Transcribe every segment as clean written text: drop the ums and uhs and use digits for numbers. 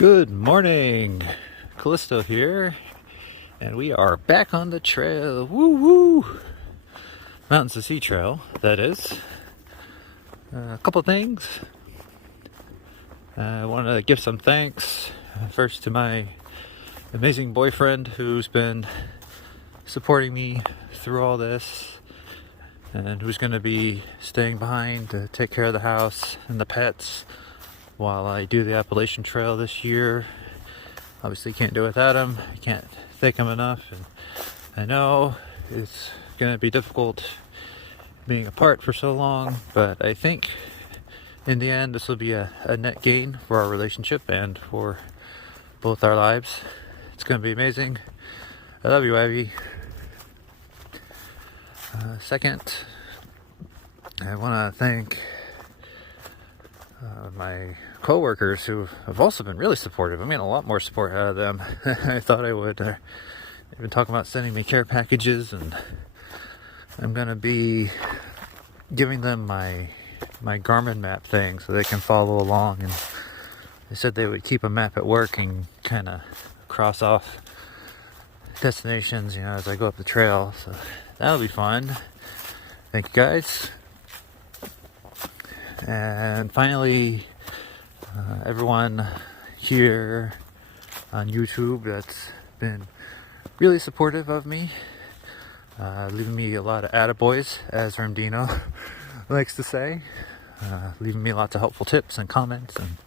Good morning, Callisto here, and we are back on the trail. Woo woo! Mountains to Sea Trail, that is. A couple things. I want to give some thanks first to my amazing boyfriend who's been supporting me through all this and who's going to be staying behind to take care of the house and the pets while I do the Appalachian Trail this year. Obviously can't do it without him. I can't thank him enough, and I know it's going to be difficult being apart for so long, but I think in the end this will be a net gain for our relationship and for both our lives. It's going to be amazing. I love you, Ivy. Second, I want to thank my co-workers who have also been really supportive. I mean, a lot more support out of them I thought I would. They've been talking about sending me care packages, and I'm going to be giving them my Garmin map thing so they can follow along, and they said they would keep a map at work and kind of cross off destinations, you know, as I go up the trail. So that'll be fun. Thank you guys. And finally, everyone here on YouTube that's been really supportive of me, leaving me a lot of attaboys, as Ramdino likes to say, leaving me lots of helpful tips and comments, and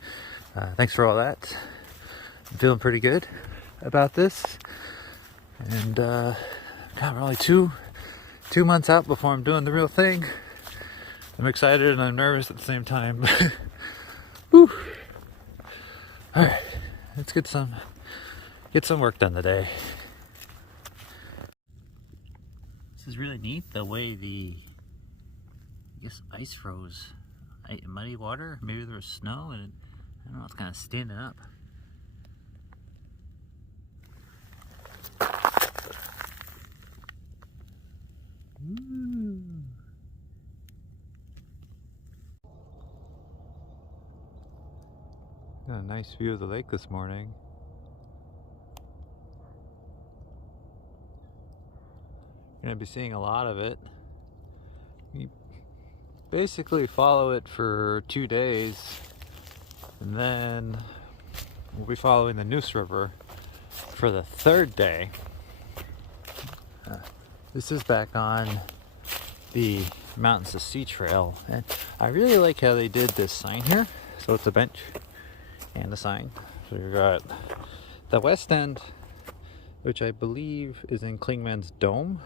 thanks for all that. I'm feeling pretty good about this, and God, we're only two months out before I'm doing the real thing. I'm excited and I'm nervous at the same time. Whew. All right, let's get some work done today. This is really neat, the way the ice froze. Muddy water, maybe there was snow, and I don't know, it's kind of standing up. Ooh. Got a nice view of the lake this morning. Gonna be seeing a lot of it. You basically follow it for 2 days, and then we'll be following the Neuse River for the third day. This is back on the Mountains to Sea Trail, and I really like how they did this sign here. So it's a bench and a sign. So you've got the west end, which I believe is in Clingman's Dome,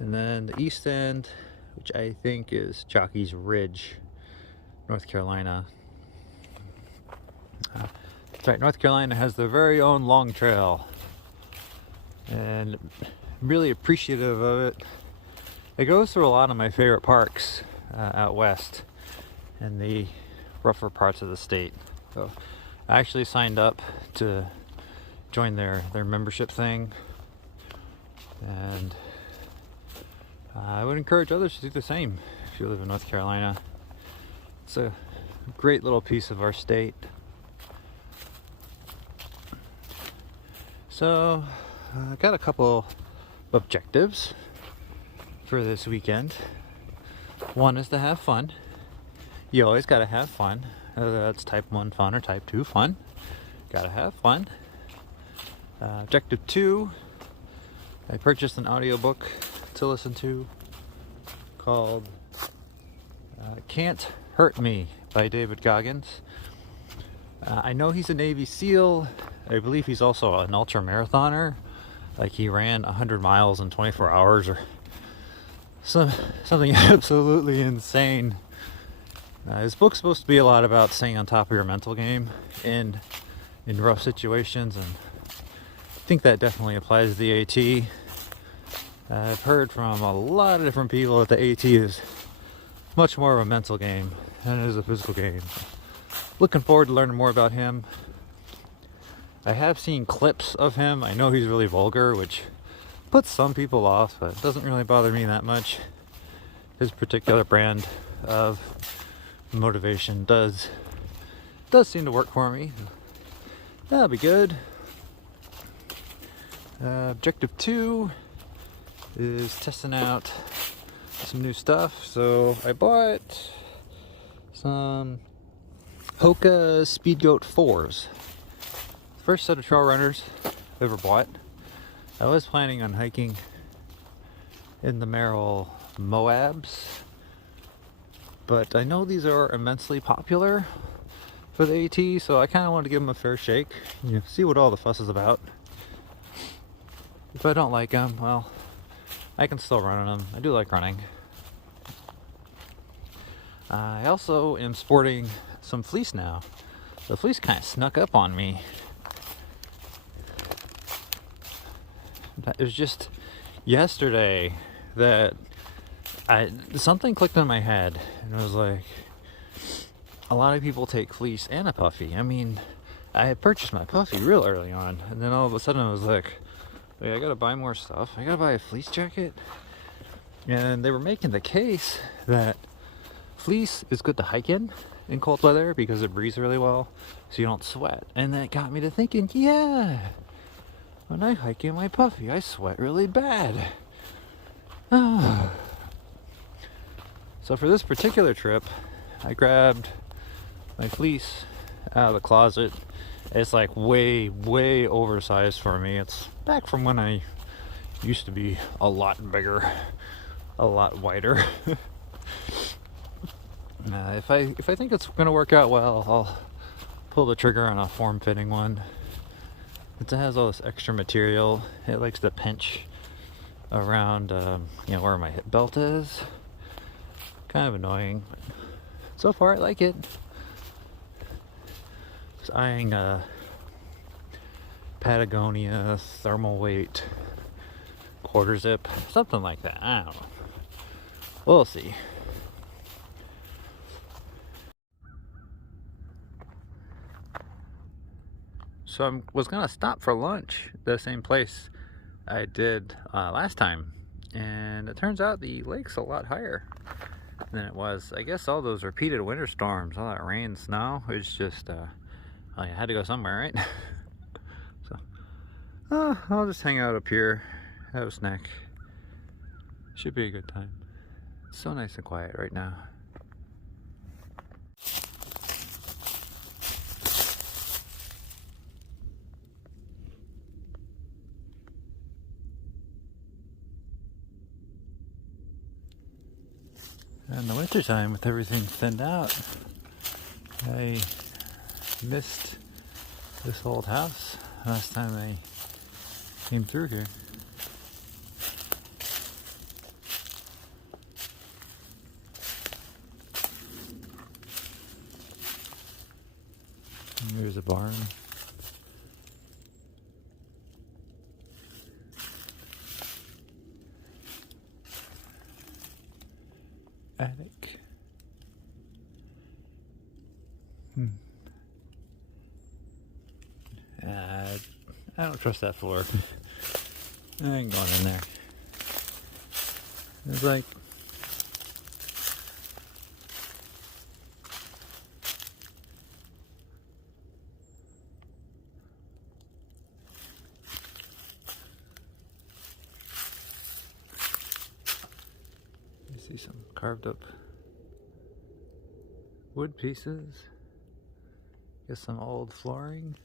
and then the east end, which I think is Jockey's Ridge, North Carolina. That's right, North Carolina has their very own long trail, and I'm really appreciative of it. It goes through a lot of my favorite parks out west in the rougher parts of the state. So I actually signed up to join their membership thing, and I would encourage others to do the same if you live in North Carolina. It's a great little piece of our state. So I got a couple objectives for this weekend. One is to have fun. You always gotta have fun. Whether that's type 1 fun or type 2 fun. Gotta have fun. Objective 2, I purchased an audiobook to listen to called Can't Hurt Me by David Goggins. I know he's a Navy SEAL. I believe he's also an ultra marathoner. Like he ran 100 miles in 24 hours or something absolutely insane. His book's supposed to be a lot about staying on top of your mental game in rough situations, and I think that definitely applies to the AT. I've heard from a lot of different people that the AT is much more of a mental game than it is a physical game. Looking forward to learning more about him. I have seen clips of him. I know he's really vulgar, which puts some people off, but it doesn't really bother me that much. His particular brand of motivation does seem to work for me. That'll be good. Objective 2 is testing out some new stuff. So I bought some Hoka Speed Goat 4s. First set of trail runners I've ever bought. I was planning on hiking in the Merrill Moabs, but I know these are immensely popular for the AT, so I kind of want to give them a fair shake, see what all the fuss is about. If I don't like them, well, I can still run on them. I do like running. I also am sporting some fleece now. The fleece kind of snuck up on me. It was just yesterday that something clicked in my head, and it was like, a lot of people take fleece and a puffy. I mean, I had purchased my puffy real early on, and then all of a sudden I was like, wait, I gotta buy more stuff. I gotta buy a fleece jacket. And they were making the case that fleece is good to hike in cold weather because it breathes really well, so you don't sweat. And that got me to thinking, yeah, when I hike in my puffy, I sweat really bad. So for this particular trip, I grabbed my fleece out of the closet. It's like way oversized for me. It's back from when I used to be a lot bigger, a lot wider. If I think it's gonna work out well, I'll pull the trigger on a form-fitting one. It has all this extra material. It likes to pinch around, where my hip belt is. Kind of annoying, but so far I like it. Just eyeing a Patagonia thermal weight quarter zip, something like that. I don't know. We'll see. So I was gonna stop for lunch at the same place I did last time, and it turns out the lake's a lot higher than it was. I guess all those repeated winter storms, all that rain, snow, it's just I had to go somewhere, right? So I'll just hang out up here, have a snack. Should be a good time. It's so nice and quiet right now. In the wintertime, with everything thinned out, I missed this old house last time I came through here. And there's a barn. Attic. I don't trust that floor. I ain't going in there. It's like, you see some carved up wood pieces. Get some old flooring.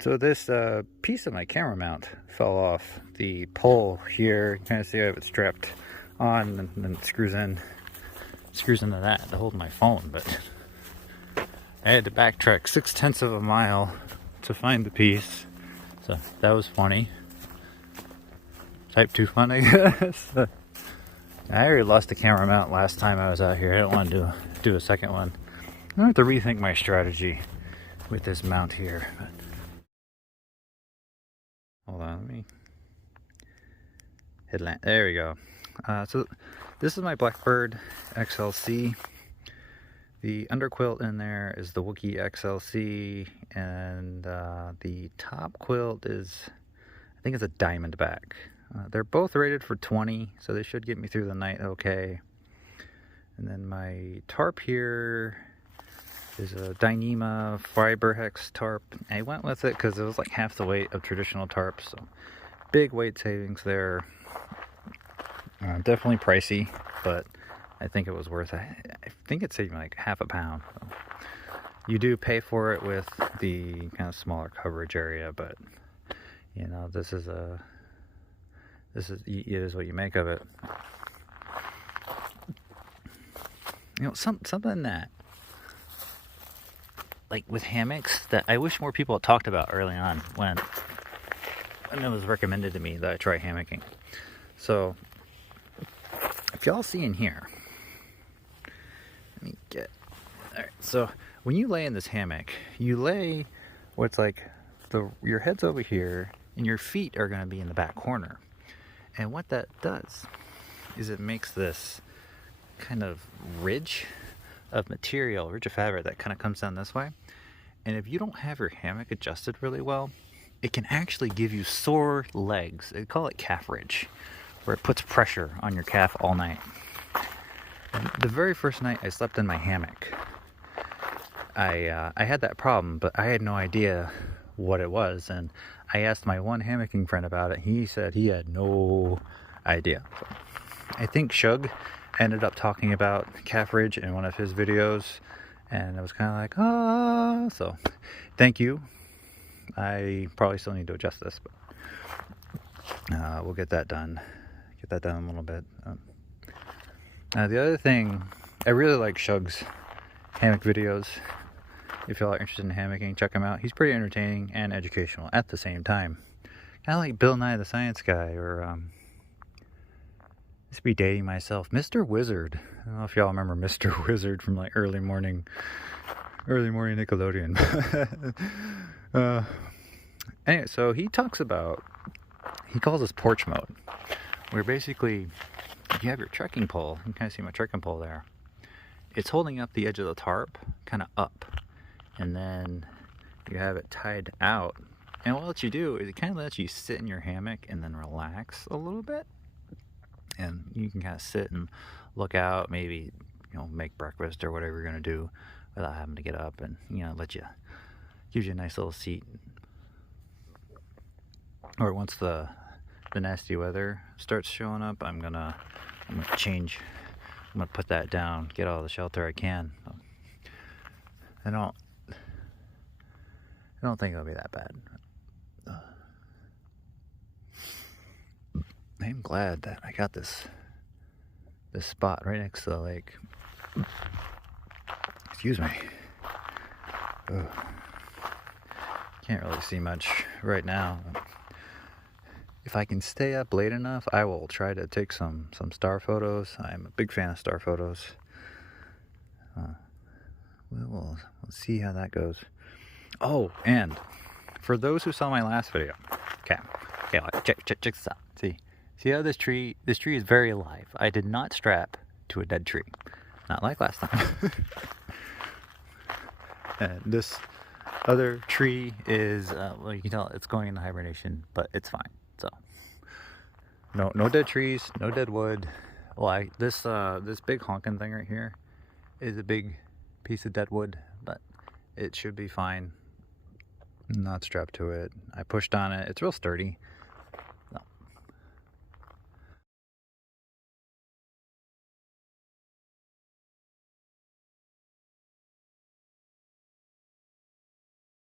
So this piece of my camera mount fell off the pole here. You kind of see I have it strapped on, and then it screws into that to hold my phone. But I had to backtrack 6/10 of a mile to find the piece, so that was funny. Type 2 fun, I guess. I already lost the camera mount last time I was out here. I don't want to do a second one. I have to rethink my strategy with this mount here. But hold on, let me headlamp. There we go. So this is my Blackbird XLC. The underquilt in there is the Wookiee XLC, and the top quilt is, I think it's a Diamondback. They're both rated for 20, so they should get me through the night okay. And then my tarp here is a Dyneema fiber hex tarp. I went with it because it was like half the weight of traditional tarps, so big weight savings there. Definitely pricey, but I think it was worth it. I think it saved me like half a pound. So you do pay for it with the kind of smaller coverage area, but you know, it is what you make of it. You know, something that, like with hammocks, that I wish more people had talked about early on when it was recommended to me that I try hammocking. So if y'all see in here, let me get, all right, so when you lay in this hammock, you lay what's like your head's over here and your feet are going to be in the back corner. And what that does is it makes this kind of ridge of fabric that kind of comes down this way. And if you don't have your hammock adjusted really well, it can actually give you sore legs. They call it calf ridge, where it puts pressure on your calf all night. And the very first night I slept in my hammock, I had that problem, but I had no idea what it was. And I asked my one hammocking friend about it. He said he had no idea. So I think Shug ended up talking about calf ridge in one of his videos, and it was kind of like, so thank you. I probably still need to adjust this, but we'll get that done in a little bit. The other thing, I really like Shug's hammock videos. If y'all are interested in hammocking, check him out. He's pretty entertaining and educational at the same time, kind of like Bill Nye the Science Guy, or be dating myself, Mr. Wizard. I don't know if y'all remember Mr. Wizard from like early morning Nickelodeon. Anyway, so he calls this porch mode, where basically you have your trekking pole. You can kind of see my trekking pole there. It's holding up the edge of the tarp, kind of up, and then you have it tied out. And what it lets you do is it kind of lets you sit in your hammock and then relax a little bit. And you can kind of sit and look out, maybe, you know, make breakfast or whatever you're going to do without having to get up, and, you know, gives you a nice little seat. Or once the nasty weather starts showing up, I'm gonna put that down, get all the shelter I can. I don't think it'll be that bad. I'm glad that I got this spot right next to the lake. Excuse me. Ugh. Can't really see much right now. If I can stay up late enough, I will try to take some star photos. I'm a big fan of star photos. We'll see how that goes. Oh, and for those who saw my last video, okay, check this out. See how this tree is very alive. I did not strap to a dead tree, not like last time. And this other tree is, well, you can tell it's going into hibernation, but it's fine. So no dead trees, no dead wood. Well, this big honking thing right here is a big piece of dead wood, but it should be fine. Not strapped to it. I pushed on it. It's real sturdy.